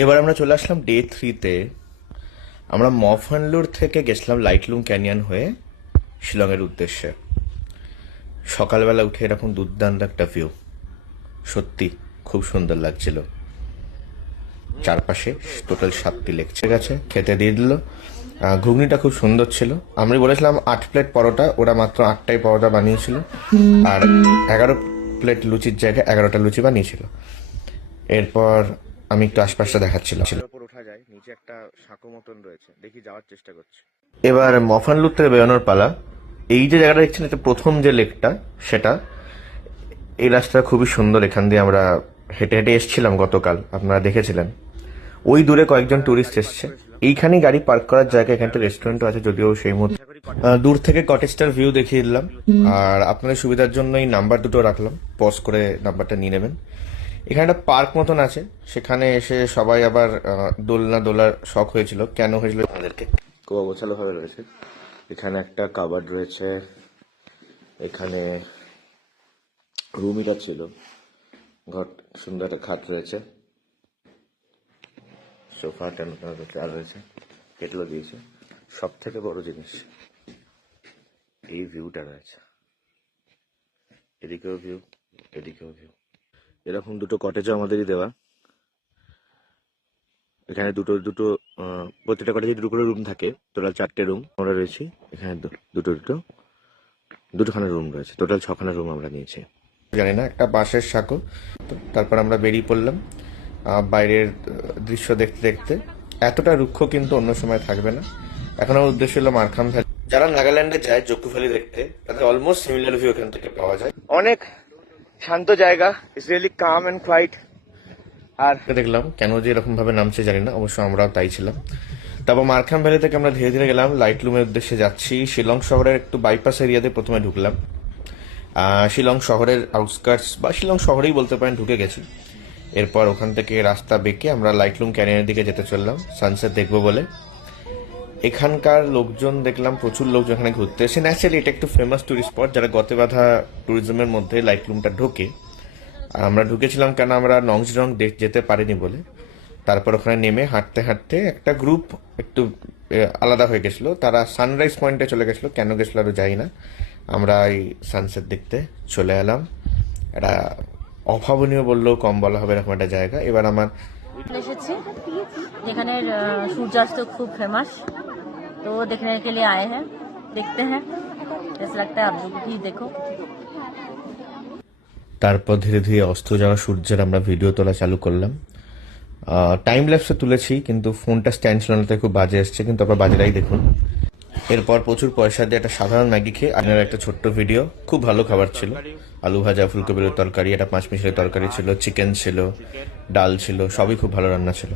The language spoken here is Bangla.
এবার আমরা চলে আসলাম ডে 3-তে। আমরা মফানলুর থেকে গেছিলাম লাইটলুম ক্যানিয়ন হয়ে শিলংয়ের উদ্দেশ্যে। সকালবেলা উঠে এরকম দুর্দান্ত একটা ভিউ, সত্যি খুব সুন্দর লাগছিল। চারপাশে টোটাল 7টি লেক। ঠিক আছে, খেতে দিয়ে দিল। ঘুগনিটা খুব সুন্দর ছিল। আমি বলেছিলাম 8 প্লেট পরোটা, ওরা মাত্র 8টাই পরোটা বানিয়েছিল, আর 11 প্লেট লুচির জায়গায় 11টা লুচি বানিয়েছিল। এরপর আমি একটু আশপাশটা দেখাচ্ছিলাম। উপর ওঠা যায়, নিচে একটা সাঁকো মতন রয়েছে, দেখি যাওয়ার চেষ্টা করছি। এবার মফানলুর থেকে বেরোনোর পালা। এই যে জায়গাটা দেখছেন, এটা প্রথম যে লেকটা, সেটা। এই রাস্তাটা খুবই সুন্দর, এখান দিয়ে আমরা হেঁটে হেঁটে এসেছিলাম গতকাল, আপনারা দেখেছিলেন। ওই দূরে কয়েকজন টুরিস্ট এসছে। এইখানেই গাড়ি পার্ক করার জায়গা, এখানটা রেস্টুরেন্টও আছে, যদিও সেই মুহূর্তে দূর থেকে কটেজটার ভিউ দেখিয়ে দিলাম। আর আপনাদের সুবিধার জন্য এই নাম্বার দুটো রাখলাম, পজ করে নাম্বারটা নিয়ে নেবেন। এখানে একটা পার্ক মতন আছে, সেখানে এসে সবাই আবার দোলনা দোলার শখ হয়েছিল। কেন হয়েছিল আমাদেরকে, খুব অগোছালো ভাবে রয়েছে। এখানে একটা কাবার্ড রয়েছে, এখানে রুম হিটার ছিল, ঘর সুন্দর একটা খাট রয়েছে, সোফা আর রয়েছে, কেটলো দিয়েছে। সব থেকে বড় জিনিস এই ভিউটা রয়েছে, এদিকেও ভিউ, এদিকেও ভিউ। এরকম দুটো কটেজও আমাদেরই দেওয়া। এখানে দুটো দুটো প্রত্যেকটা কটেজে দুটো করে রুম থাকে, টোটাল 4টে রুম আমরা রয়েছি। এখানে দুটো দুটো দুটোখানা রুম রয়েছে, টোটাল 6খানা রুম আমরা নিয়েছি। জানি না, একটা বাঁশের সাঁকো। তারপর আমরা বেরিয়ে পড়লাম বাইরের দৃশ্য দেখতে দেখতে। এতটা রুক্ষ কিন্তু অন্য সময় থাকবে না। এখন আমার উদ্দেশ্য হলো মারখাম ভ্যালি। যারা নাগাল্যান্ডে যায় জোকু ভ্যালি দেখতে, তাদের অলমোস্ট সিমিলার ভিউ এখান থেকে পাওয়া যায়। অনেক শান্ত জায়গা, it's really calm and quiet. আর দেখলাম কেন যে এরকম ভাবে নামছে জানি না, অবশ্য আমরাও তাই ছিলাম। তারপর মারখাম ভ্যালি থেকে আমরা ধীরে ধীরে গেলাম লাইটলুমের উদ্দেশ্যে যাচ্ছি। শিলং শহরের একটু বাইপাস এরিয়াতে প্রথমে ঢুকলাম। শিলং শহরের আউটস্কার্টস বা শিলং শহরেই বলতে পারেন ঢুকে গেছি। এরপর ওখান থেকে রাস্তা বেঁকে আমরা লাইটলুম ক্যানিয়নের দিকে যেতে চললাম সানসেট দেখবো বলে। এখানকার লোকজন দেখলাম, প্রচুর লোকজন এখানে ঘুরতে এসে। ন্যাচারালি এটা একটু ফেমাস টুরিস্ট স্পট, যারা গতেবাধা ট্যুরিজমের মধ্যে লাইটলুমটা ঢোকে। আর আমরা ঢুকেছিলাম কেন, আমরা নংজরং যেতে পারিনি বলে। তারপর ওখানে নেমে হাঁটতে হাঁটতে একটা গ্রুপ একটু আলাদা হয়ে গেছিলো, তারা সানরাইজ পয়েন্টে চলে গেছিলো। কেন গেছিলো আরও যাই না। আমরা এই সানসেট দেখতে চলে এলাম। এটা অভাবনীয় বললেও কম বলা হবে, এরকম একটা জায়গা। এবার আমার এসেছি যেখানের सूर्यास्त खूब फेमस, तो देखने के लिए आए हैं, देखते हैं कैसा लगता है, आप लोग भी देखो। তারপর ধীরে ধীরে অস্ত যাওয়া সূর্যের আমরা ভিডিও তোলা চালু করলাম। টাইম ল্যাপসে তুলেছি, কিন্তু ফোনটা স্ট্যান্ড ছিল না, তাই খুব বাজে এসছে, কিন্তু আপনার বাজেটাই দেখুন। এরপর প্রচুর পয়সা দিয়ে একটা সাধারণ ম্যাগি খেয়ে আপনার একটা ছোট্ট ভিডিও। খুব ভালো খাবার ছিল, আলু ভাজা, ফুলকপির তরকারি, একটা 5 মিশালি তরকারি ছিল, চিকেন ছিল, ডাল ছিল, সবই খুব ভালো রান্না ছিল।